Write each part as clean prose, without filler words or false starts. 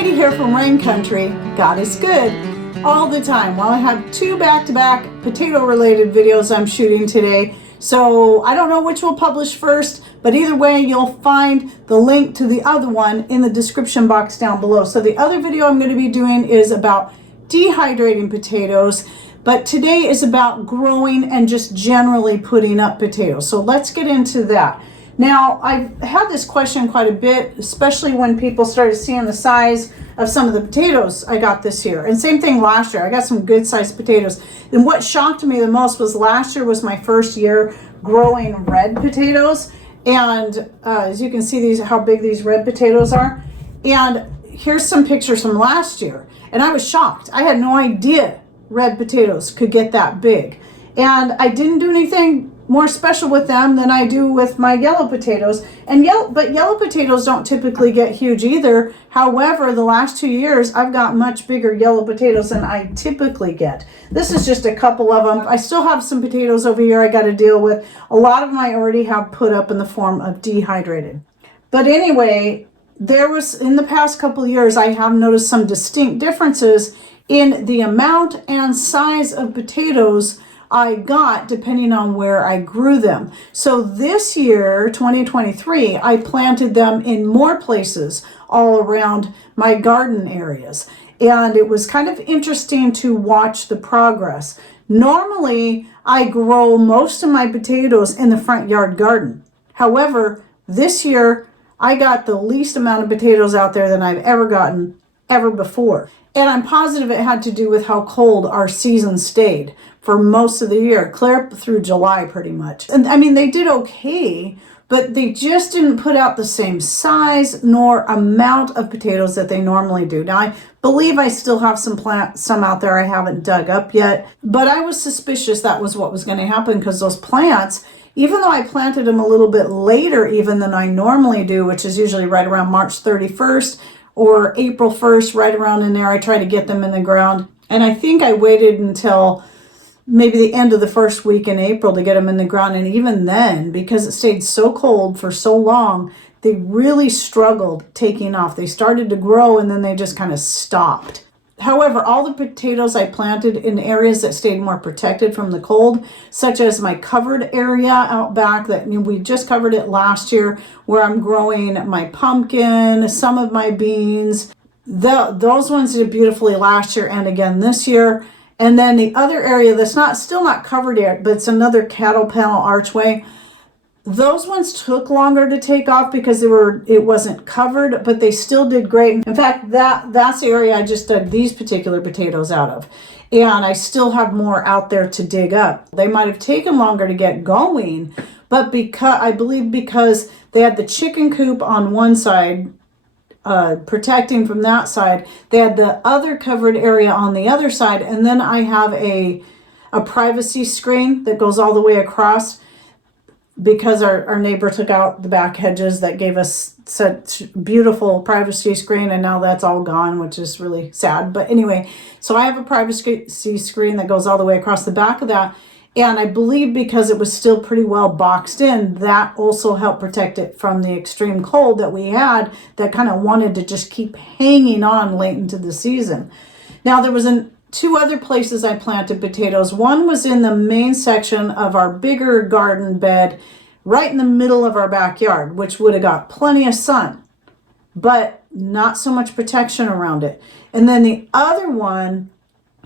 Heidi here from Rain Country. God is good all the time. Well, I have two back-to-back potato-related videos I'm shooting today. So I don't know which we'll publish first, but either way, you'll find the link to the other one in the description box down below. So the other video I'm going to be doing is about dehydrating potatoes, but today is about growing and just generally putting up potatoes. So let's get into that. Now, I've had this question quite a bit, especially when people started seeing the size of some of the potatoes I got this year. And same thing last year. I got some good sized potatoes. And what shocked me the most was last year was my first year growing red potatoes. And as you can see, these how big these red potatoes are. And here's some pictures from last year. And I was shocked. I had no idea red potatoes could get that big. And I didn't do anything more special with them than I do with my yellow potatoes. And yellow potatoes don't typically get huge either. However, the last 2 years, I've got much bigger yellow potatoes than I typically get. This is just a couple of them. I still have some potatoes over here I got to deal with. A lot of them I already have put up in the form of dehydrated. But anyway, there was, in the past couple of years, I have noticed some distinct differences in the amount and size of potatoes I got depending on where I grew them. So this year, 2023, I planted them in more places all around my garden areas. And it was kind of interesting to watch the progress. Normally, I grow most of my potatoes in the front yard garden. However, this year, I got the least amount of potatoes out there than I've ever gotten ever before. And I'm positive it had to do with how cold our season stayed for most of the year, clear up through July pretty much. And I mean, they did okay, but they just didn't put out the same size nor amount of potatoes that they normally do. Now, I believe I still have some out there I haven't dug up yet, but I was suspicious that was what was going to happen because those plants, even though I planted them a little bit later even than I normally do, which is usually right around March 31st, or April 1st, right around in there, I try to get them in the ground. And I think I waited until maybe the end of the first week in April to get them in the ground. And even then, because it stayed so cold for so long, they really struggled taking off. They started to grow and then they just kind of stopped. However, all the potatoes I planted in areas that stayed more protected from the cold, such as my covered area out back that we just covered it last year, where I'm growing my pumpkin, some of my beans. Those ones did beautifully last year and again this year. And then the other area that's still not covered yet, but it's another cattle panel archway. Those ones took longer to take off because it wasn't covered, but they still did great. In fact, that's the area I just dug these particular potatoes out of. And I still have more out there to dig up. They might have taken longer to get going, but I believe because they had the chicken coop on one side, protecting from that side, they had the other covered area on the other side, and then I have a privacy screen that goes all the way across, because our neighbor took out the back hedges that gave us such beautiful privacy screen, and now that's all gone, which is really sad. But anyway, so I have a privacy screen that goes all the way across the back of that. And I believe because it was still pretty well boxed in, that also helped protect it from the extreme cold that we had that kind of wanted to just keep hanging on late into the season. Now, there was two other places I planted potatoes. One was in the main section of our bigger garden bed, right in the middle of our backyard, which would have got plenty of sun, but not so much protection around it. And then the other one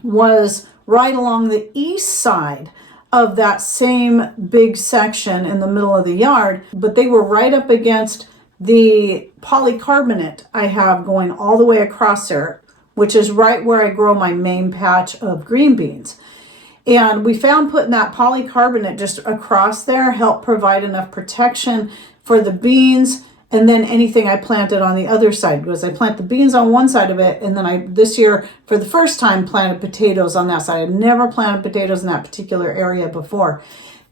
was right along the east side of that same big section in the middle of the yard, but they were right up against the polycarbonate I have going all the way across there, which is right where I grow my main patch of green beans. And we found putting that polycarbonate just across there helped provide enough protection for the beans and then anything I planted on the other side, because I plant the beans on one side of it, and then this year, for the first time, planted potatoes on that side. I'd never planted potatoes in that particular area before.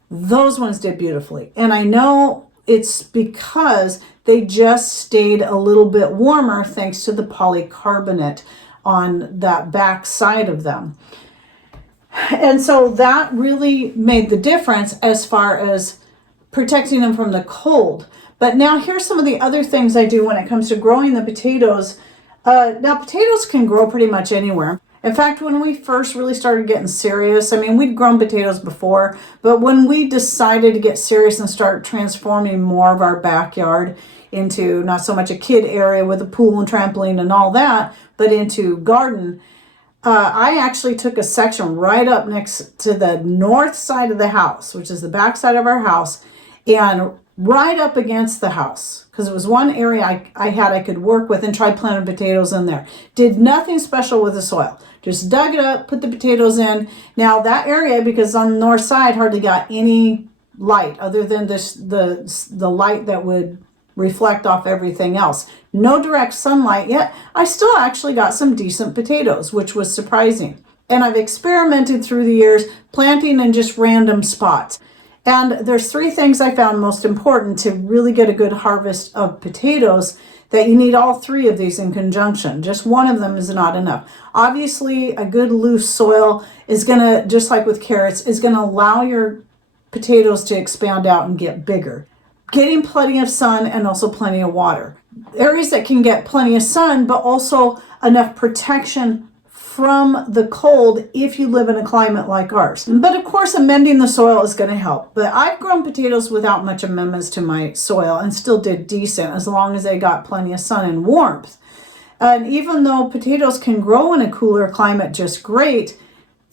Those ones did beautifully. And I know it's because they just stayed a little bit warmer thanks to the polycarbonate on that back side of them. And so that really made the difference as far as protecting them from the cold. But now here's some of the other things I do when it comes to growing the potatoes Now, potatoes can grow pretty much anywhere. In fact, when we first really started getting serious, I mean, we'd grown potatoes before, but when we decided to get serious and start transforming more of our backyard into not so much a kid area with a pool and trampoline and all that, but into garden, I actually took a section right up next to the north side of the house, which is the back side of our house, and right up against the house, because it was one area I could work with, and tried planting potatoes in there. Did nothing special with the soil. Just dug it up, put the potatoes in. Now that area, because on the north side, hardly got any light other than the light that would reflect off everything else. No direct sunlight yet. I still actually got some decent potatoes, which was surprising. And I've experimented through the years planting in just random spots. And there's 3 things I found most important to really get a good harvest of potatoes, that you need all 3 of these in conjunction. Just one of them is not enough. Obviously, a good loose soil is going to, just like with carrots, is going to allow your potatoes to expand out and get bigger. Getting plenty of sun and also plenty of water. Areas that can get plenty of sun, but also enough protection from the cold if you live in a climate like ours. But of course, amending the soil is going to help. But I've grown potatoes without much amendments to my soil and still did decent as long as they got plenty of sun and warmth. And even though potatoes can grow in a cooler climate just great,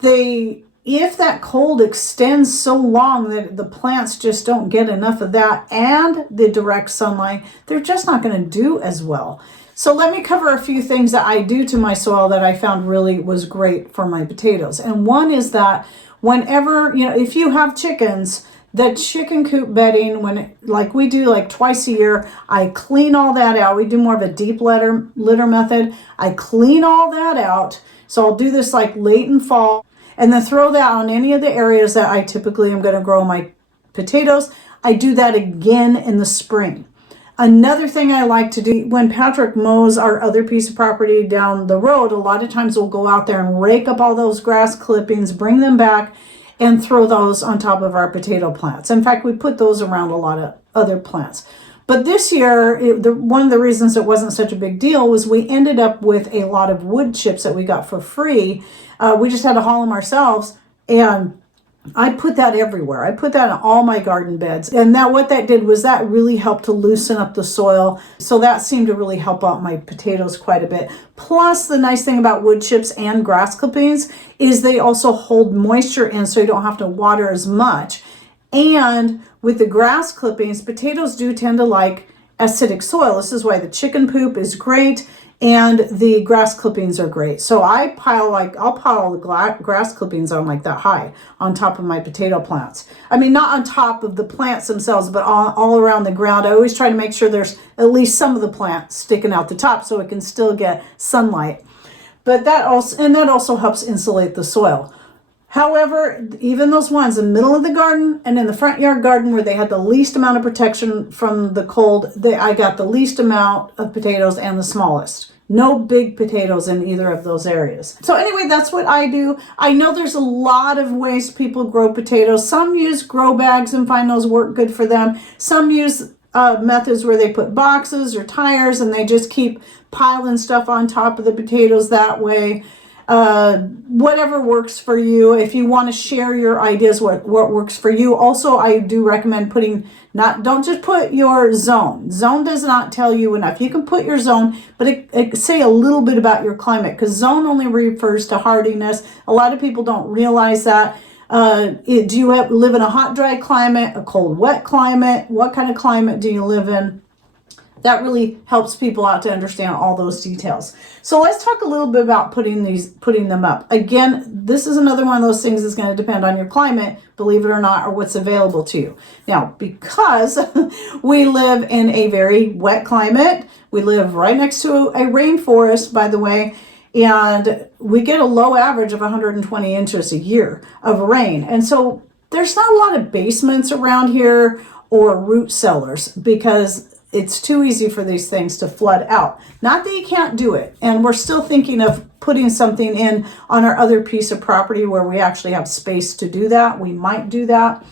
if that cold extends so long that the plants just don't get enough of that and the direct sunlight, they're just not going to do as well. So let me cover a few things that I do to my soil that I found really was great for my potatoes. And one is that whenever, if you have chickens, the chicken coop bedding, like we do like twice a year, I clean all that out. We do more of a deep litter method. I clean all that out. So I'll do this like late in fall and then throw that on any of the areas that I typically am going to grow my potatoes. I do that again in the spring. Another thing I like to do when Patrick mows our other piece of property down the road, a lot of times we'll go out there and rake up all those grass clippings, bring them back, and throw those on top of our potato plants. In fact, we put those around a lot of other plants. But this year, one of the reasons it wasn't such a big deal was we ended up with a lot of wood chips that we got for free. We just had to haul them ourselves, and I put that everywhere. I put that in all my garden beds. And what that did was that really helped to loosen up the soil. So that seemed to really help out my potatoes quite a bit. Plus, the nice thing about wood chips and grass clippings is they also hold moisture in, so you don't have to water as much. And with the grass clippings, potatoes do tend to like acidic soil. This is why the chicken poop is great. And the grass clippings are great. So I'll pile the grass clippings on like that high on top of my potato plants. I mean, not on top of the plants themselves, but all around the ground. I always try to make sure there's at least some of the plant sticking out the top so it can still get sunlight. But that also helps insulate the soil. However, even those ones in the middle of the garden and in the front yard garden where they had the least amount of protection from the cold, I got the least amount of potatoes and the smallest. No big potatoes in either of those areas. So anyway, that's what I do. I know there's a lot of ways people grow potatoes. Some use grow bags and find those work good for them. Some use methods where they put boxes or tires and they just keep piling stuff on top of the potatoes that way. Whatever works for you. If you want to share your ideas, what works for you. Also, I do recommend don't just put your zone. Zone does not tell you enough. You can put your zone, but it say a little bit about your climate, because zone only refers to hardiness. A lot of people don't realize that. Do you live in a hot, dry climate, a cold, wet climate? What kind of climate do you live in? That really helps people out to understand all those details. So let's talk a little bit about putting them up. Again, this is another one of those things that's going to depend on your climate, believe it or not, or what's available to you. Now, because we live in a very wet climate, we live right next to a rainforest, by the way, and we get a low average of 120 inches a year of rain. And so there's not a lot of basements around here or root cellars, because it's too easy for these things to flood out. Not that you can't do it. And we're still thinking of putting something in on our other piece of property where we actually have space to do that. We might do that.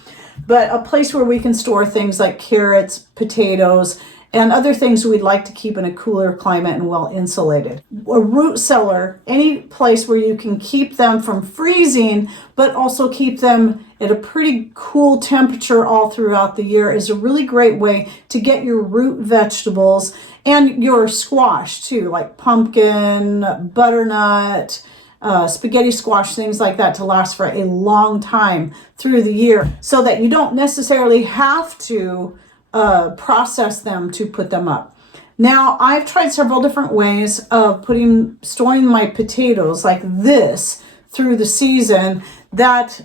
But a place where we can store things like carrots, potatoes, and other things we'd like to keep in a cooler climate and well insulated. A root cellar, any place where you can keep them from freezing, but also keep them at a pretty cool temperature all throughout the year, is a really great way to get your root vegetables and your squash too, like pumpkin, butternut, spaghetti squash, things like that, to last for a long time through the year, so that you don't necessarily have to process them to put them up. Now, I've tried several different ways of storing my potatoes like this through the season that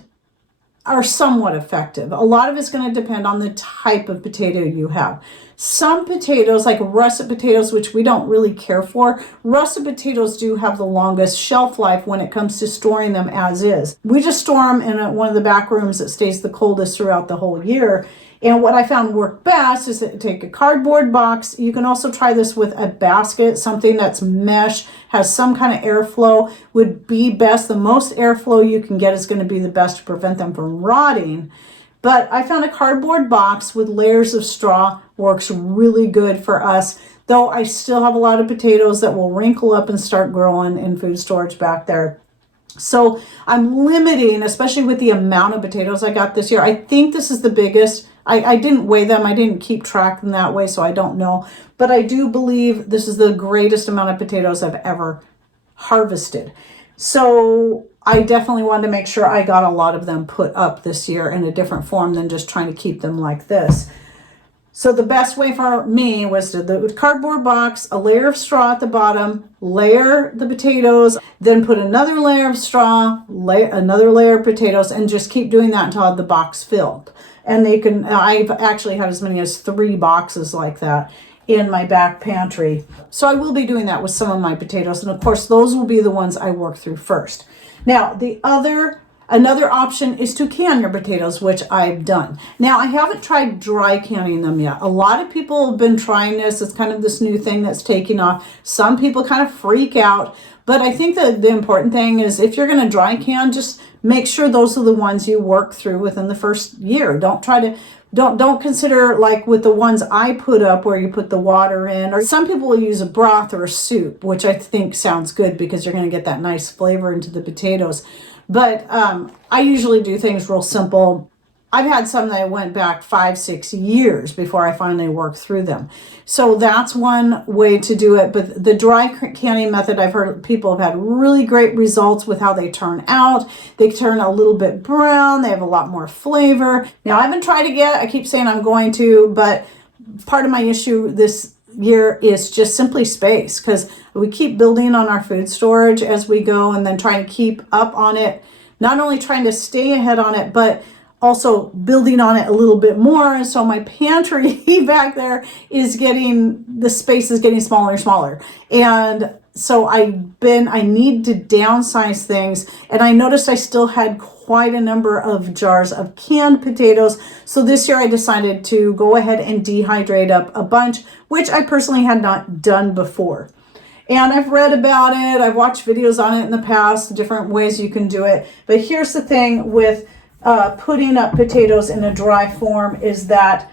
are somewhat effective. A lot of it's going to depend on the type of potato you have. Some potatoes, like russet potatoes, which we don't really care for, russet potatoes do have the longest shelf life when it comes to storing them as is. We just store them in one of the back rooms that stays the coldest throughout the whole year. And what I found worked best is to take a cardboard box. You can also try this with a basket, something that's mesh, has some kind of airflow would be best. The most airflow you can get is going to be the best to prevent them from rotting. But I found a cardboard box with layers of straw works really good for us, though I still have a lot of potatoes that will wrinkle up and start growing in food storage back there. So I'm limiting, especially with the amount of potatoes I got this year. I think this is the biggest. I didn't weigh them. I didn't keep track in that way, so I don't know. But I do believe this is the greatest amount of potatoes I've ever harvested. So I definitely wanted to make sure I got a lot of them put up this year in a different form than just trying to keep them like this. So the best way for me was to the cardboard box, a layer of straw at the bottom, layer the potatoes, then put another layer of straw, another layer of potatoes, and just keep doing that until I have the box filled. And I've actually had as many as 3 boxes like that in my back pantry. So I will be doing that with some of my potatoes. And of course, those will be the ones I work through first. Now, another option is to can your potatoes, which I've done. Now, I haven't tried dry canning them yet. A lot of people have been trying this. It's kind of this new thing that's taking off. Some people kind of freak out. But I think that the important thing is, if you're going to dry can, just make sure those are the ones you work through within the first year. Don't consider like with the ones I put up where you put the water in, or some people will use a broth or a soup, which I think sounds good because you're going to get that nice flavor into the potatoes. But I usually do things real simple. I've had some that went back 5-6 years before I finally worked through them. So that's one way to do it. But the dry canning method, I've heard people have had really great results with how they turn out. They turn a little bit brown. They have a lot more flavor. Now, I haven't tried it yet. I keep saying I'm going to, but part of my issue this year is just simply space, because we keep building on our food storage as we go and then trying to keep up on it, not only trying to stay ahead on it, but also building on it a little bit more. And so my pantry back there the space is getting smaller and smaller. And so I need to downsize things. And I noticed I still had quite a number of jars of canned potatoes. So this year I decided to go ahead and dehydrate up a bunch, which I personally had not done before. And I've read about it. I've watched videos on it in the past, different ways you can do it. But here's the thing with putting up potatoes in a dry form is that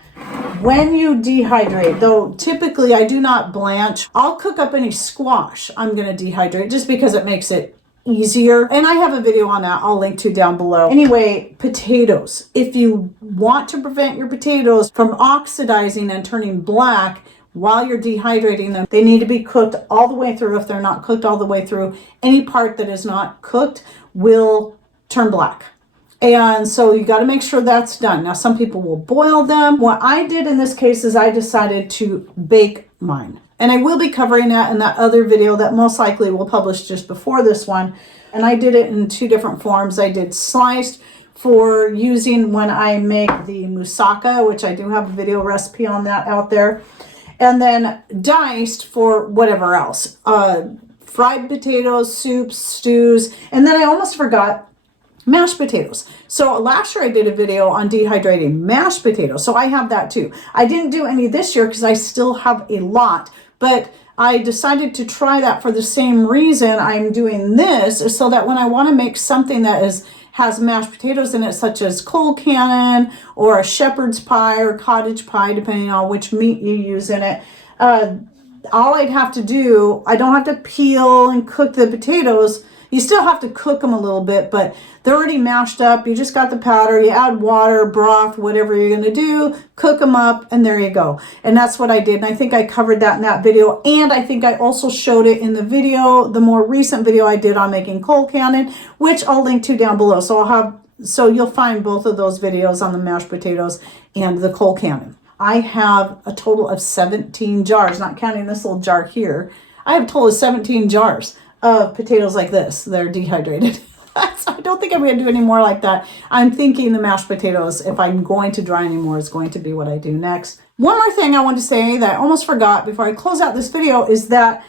when you dehydrate, though typically I do not blanch, I'll cook up any squash I'm going to dehydrate just because it makes it easier. And I have a video on that I'll link to down below. Anyway, potatoes. If you want to prevent your potatoes from oxidizing and turning black while you're dehydrating them, they need to be cooked all the way through. If they're not cooked all the way through, any part that is not cooked will turn black. And so you got to make sure that's done. Now, some people will boil them. What I did in this case is I decided to bake mine. And I will be covering that in that other video that most likely will publish just before this one. And I did it in 2 different forms. I did sliced for using when I make the moussaka, which I do have a video recipe on that out there. And then diced for whatever else. Fried potatoes, soups, stews. And then I almost forgot mashed potatoes. So last year I did a video on dehydrating mashed potatoes. So I have that too. I didn't do any this year because I still have a lot, but I decided to try that for the same reason I'm doing this, is so that when I want to make something that has mashed potatoes in it, such as cold cannon or a shepherd's pie or cottage pie, depending on which meat you use in it. All I'd have to do, I don't have to peel and cook the potatoes. You still have to cook them a little bit, but they're already mashed up. You just got the powder, you add water, broth, whatever you're going to do, cook them up, and there you go. And that's what I did. And I think I covered that in that video. And I think I also showed it in the video, the more recent video I did on making cold cannon, which I'll link to down below. So you'll find both of those videos on the mashed potatoes and the cold cannon. I have a total of 17 jars, not counting this little jar here. I have a total of 17 jars of potatoes like this. They're dehydrated. So I don't think I'm going to do any more like that. I'm thinking the mashed potatoes, if I'm going to dry any more, is going to be what I do next. One more thing I want to say that I almost forgot before I close out this video is that,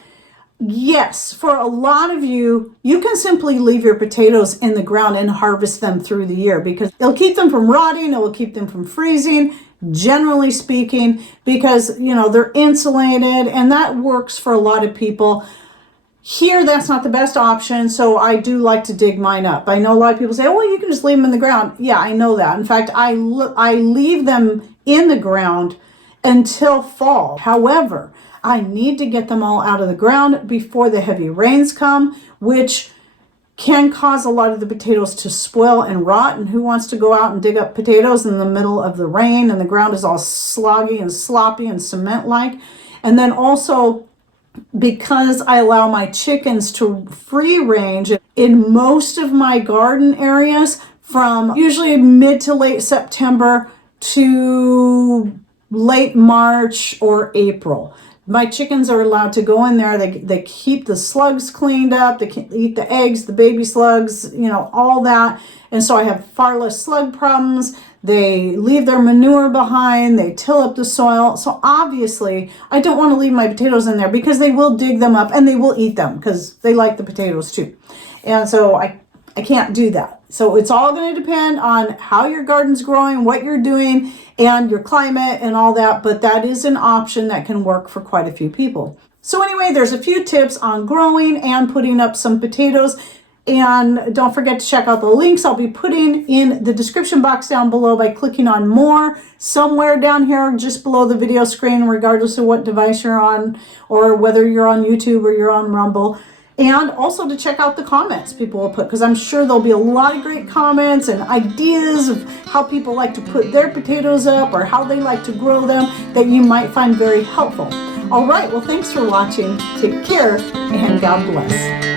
yes, for a lot of you, you can simply leave your potatoes in the ground and harvest them through the year because it'll keep them from rotting, it will keep them from freezing, generally speaking, because, you know, they're insulated, and that works for a lot of people. Here, that's not the best option, so I do like to dig mine up. I know a lot of people say, oh, well, you can just leave them in the ground. Yeah, I know that. In fact, I leave them in the ground until fall. However, I need to get them all out of the ground before the heavy rains come, which can cause a lot of the potatoes to spoil and rot. And who wants to go out and dig up potatoes in the middle of the rain and the ground is all sloggy and sloppy and cement-like? And then also, because I allow my chickens to free range in most of my garden areas from usually mid to late September to late March or April. My chickens are allowed to go in there. They keep the slugs cleaned up. They can eat the eggs, the baby slugs, you know, all that. And so I have far less slug problems. They leave their manure behind. They till up the soil. So obviously, I don't want to leave my potatoes in there because they will dig them up and they will eat them because they like the potatoes too. And so I can't do that. So it's all going to depend on how your garden's growing, what you're doing, and your climate and all that. But that is an option that can work for quite a few people. So anyway, there's a few tips on growing and putting up some potatoes. And don't forget to check out the links I'll be putting in the description box down below by clicking on more somewhere down here just below the video screen, regardless of what device you're on or whether you're on YouTube or you're on Rumble. And also to check out the comments people will put, because I'm sure there'll be a lot of great comments and ideas of how people like to put their potatoes up or how they like to grow them that you might find very helpful. All right, well, thanks for watching. Take care and God bless.